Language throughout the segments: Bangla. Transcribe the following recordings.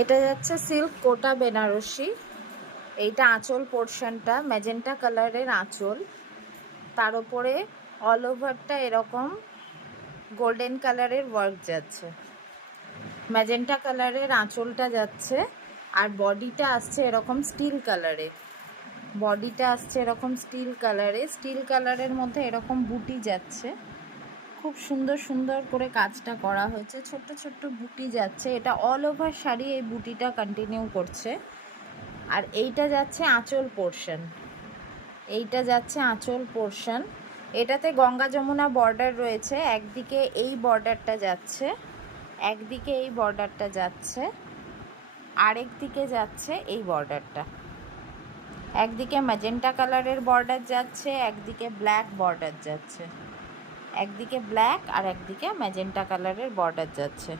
এটা যাচ্ছে সিল্ক কোটা বেনারসি। এইটা আঁচল পোর্শনটা ম্যাজেন্টা কালারের আঁচল, তার উপরে অল ওভারটা এরকম গোল্ডেন কালারের ওয়ার্ক যাচ্ছে। ম্যাজেন্টা কালারের আঁচলটা যাচ্ছে আর বডিটা আসছে এরকম স্টিল কালারে। বডিটা আসছে এরকম স্টিল কালারে, স্টিল কালারের মধ্যে এরকম বুটি যাচ্ছে। খুব সুন্দর সুন্দর করে কাজটা করা হয়েছে, ছোট্ট ছোট্ট বুটি যাচ্ছে। এটা অল ওভার শাড়ি এই বুটিটা কন্টিনিউ করছে। আর এইটা যাচ্ছে আঁচল পোর্শন, এইটা যাচ্ছে আঁচল পোর্শন। এটাতে গঙ্গা যমুনা বর্ডার রয়েছে, একদিকে এই বর্ডারটা যাচ্ছে, একদিকে এই বর্ডারটা যাচ্ছে, আরেক দিকে যাচ্ছে এই বর্ডারটা। একদিকে ম্যাজেন্টা কালারের বর্ডার যাচ্ছে, একদিকে ব্ল্যাক বর্ডার যাচ্ছে, একদিকে ব্ল্যাক আর একদিকে ম্যাজেন্টা কালারের বর্ডার যাচ্ছে।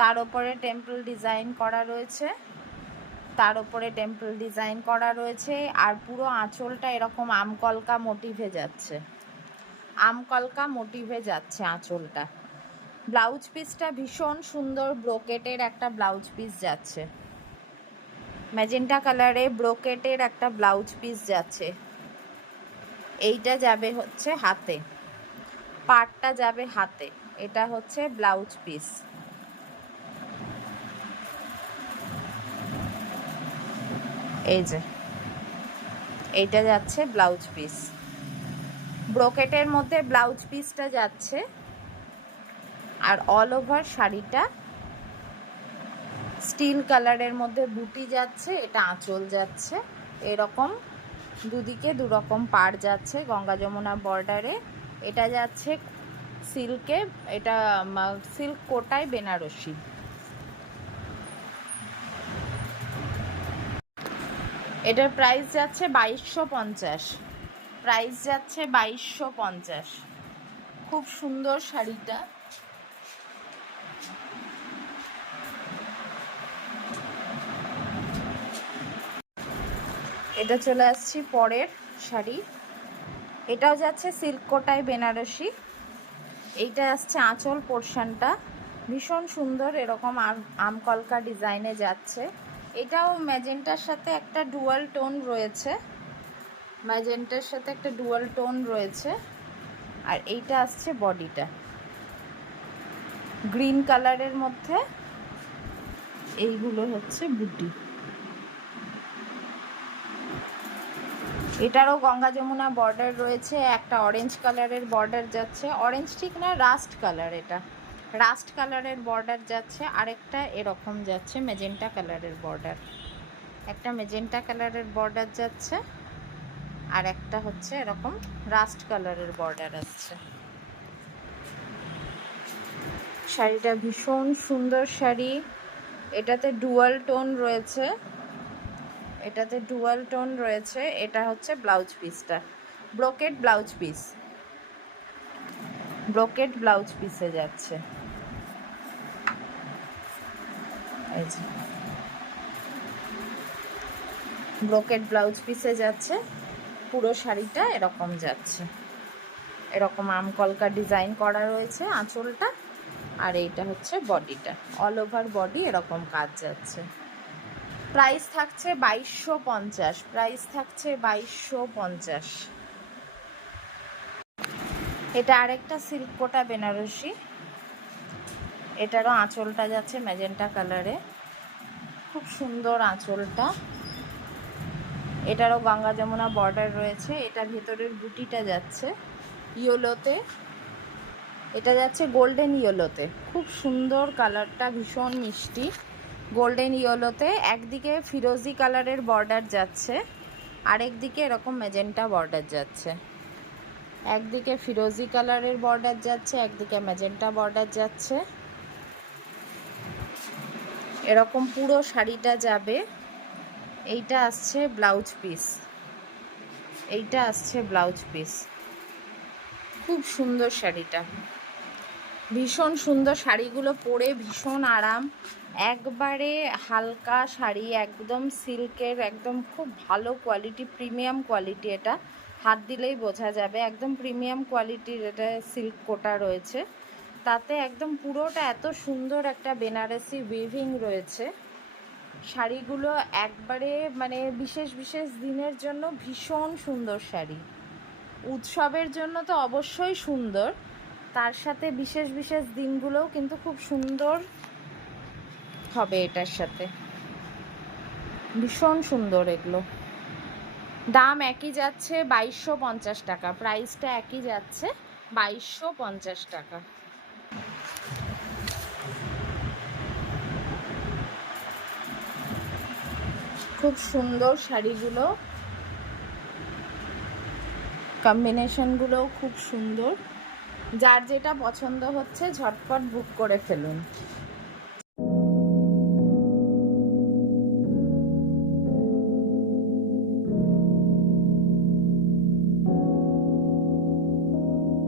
তার উপরে টেম্পল ডিজাইন করা রয়েছে, তার উপরে টেম্পল ডিজাইন করা রয়েছে। আর পুরো আঁচলটা এরকম আমকলকা মোটিভে যাচ্ছে, আমকলকা মোটিভে যাচ্ছে আঁচলটা। ব্লাউজ পিসটা ভীষণ সুন্দর ব্রোকেটের একটা ব্লাউজ পিস যাচ্ছে, ম্যাজেন্টা কালারে ব্রোকেটের একটা ব্লাউজ পিস যাচ্ছে। এইটা যাবে হচ্ছে হাতে, পাটটা যাবে হাতে। এটা হচ্ছে ব্লাউজ পিস। এই যে এইটা যাচ্ছে ব্লাউজ পিস, ব্রোকেটের মধ্যে ব্লাউজ পিসটা যাচ্ছে। আর অল ওভার শাড়িটা স্টিল কালারের মধ্যে বুটি যাচ্ছে, এটা আঁচল যাচ্ছে। এরকম দুদিকে দুরকম পাড় যাচ্ছে গঙ্গা যমুনা বর্ডারে। এটা যাচ্ছে সিল্কে, এটা সিল্ক কোটায় বেনারসি। এটার প্রাইস যাচ্ছে 2250, প্রাইস যাচ্ছে 2250। খুব সুন্দর শাড়িটা। এটা চলে আসছি পরের শাড়ি, এটাও যাচ্ছে সিল্ক কোটায় বেনারসি। এইটা আসছে আঁচল পোর্শনটা, ভীষণ সুন্দর এরকম আমকলকা ডিজাইনে যাচ্ছে। এটাও ম্যাজেন্টার সাথে একটা ডুয়াল টোন রয়েছে, ম্যাজেন্টার সাথে একটা ডুয়াল টোন রয়েছে। আর এইটা আসছে বডিটা গ্রিন কালারের মধ্যে, এইগুলো হচ্ছে বুটি। এটারও গঙ্গা যমুনা বর্ডার রয়েছে, একটা অরেঞ্জ কালারের বর্ডার যাচ্ছে, অরেঞ্জ ঠিক না রাস্ট কালার, এটা রাস্ট কালারের বর্ডার যাচ্ছে। আরেকটা এরকম যাচ্ছে ম্যাজেন্টা কালারের বর্ডার, একটা ম্যাজেন্টা কালারের বর্ডার যাচ্ছে আর একটা হচ্ছে এরকম রাস্ট কালারের বর্ডার আসছে। শাড়িটা ভীষণ সুন্দর শাড়ি, এটাতে ডুয়াল টোন রয়েছে, এটাতে ডুয়াল টোন রয়েছে। এটা হচ্ছে ব্লাউজ পিসটা, brocade blouse piece, brocade blouse পিসে যাচ্ছে। এই যে ব্রোকেট ব্লাউজ পিসে যাচ্ছে, পুরো শাড়িটা এরকম যাচ্ছে, এরকম আমকলকা ডিজাইন করা রয়েছে আঁচলটা। আর এইটা হচ্ছে বডিটা, অল ওভার বডি এরকম কাজ যাচ্ছে। প্রাইস থাকছে 2250, প্রাইস থাকছে 2250। এটা আরেকটা সিল্ক কোটা বেনারসি, এটারও আঁচলটা যাচ্ছে ম্যাজেন্টা কালারে, খুব সুন্দর আঁচলটা। এটারও গঙ্গা যমুনা বর্ডার রয়েছে। এটা ভেতরের বুটিটা যাচ্ছে ইয়েলোতে, এটা যাচ্ছে গোল্ডেন ইয়েলোতে, খুব সুন্দর কালারটা, ভীষণ মিষ্টি গোল্ডেন ইয়েলোতে। একদিকে ফিরোজি কালারের বর্ডার যাচ্ছে, আরেক দিকে এরকম ম্যাজেন্টা বর্ডার যাচ্ছে। একদিকে ফিরোজি কালারের বর্ডার যাচ্ছে, একদিকে ম্যাজেন্টা বর্ডার যাচ্ছে। এরকম পুরো শাড়িটা যাবে। এইটা আসছে ব্লাউজ পিস, এইটা আসছে ব্লাউজ পিস। খুব সুন্দর শাড়িটা, ভীষণ সুন্দর। শাড়িগুলো পরে ভীষণ আরাম, একবারে হালকা শাড়ি, একদম সিল্কের, একদম খুব ভালো কোয়ালিটি, প্রিমিয়াম কোয়ালিটি। এটা হাত দিলেই বোঝা যাবে একদম প্রিমিয়াম কোয়ালিটির। এটা সিল্ক কোটা রয়েছে, তাতে একদম পুরোটা এত সুন্দর একটা বেনারসি উইভিং রয়েছে। শাড়িগুলো একবারে মানে বিশেষ বিশেষ দিনের জন্য ভীষণ সুন্দর শাড়ি। উৎসবের জন্য তো অবশ্যই সুন্দর, তার সাথে বিশেষ বিশেষ দিনগুলোও কিন্তু খুব সুন্দর হবে এটার সাথে। ভীষণ সুন্দর এগুলো। দাম একই যাচ্ছে 2250 টাকা, প্রাইসটা একই যাচ্ছে 2250 টাকা। খুব সুন্দর শাড়িগুলো, কম্বিনেশনগুলোও খুব সুন্দর। যার যেটা পছন্দ হচ্ছে ঝটপট বুক করে ফেলুন।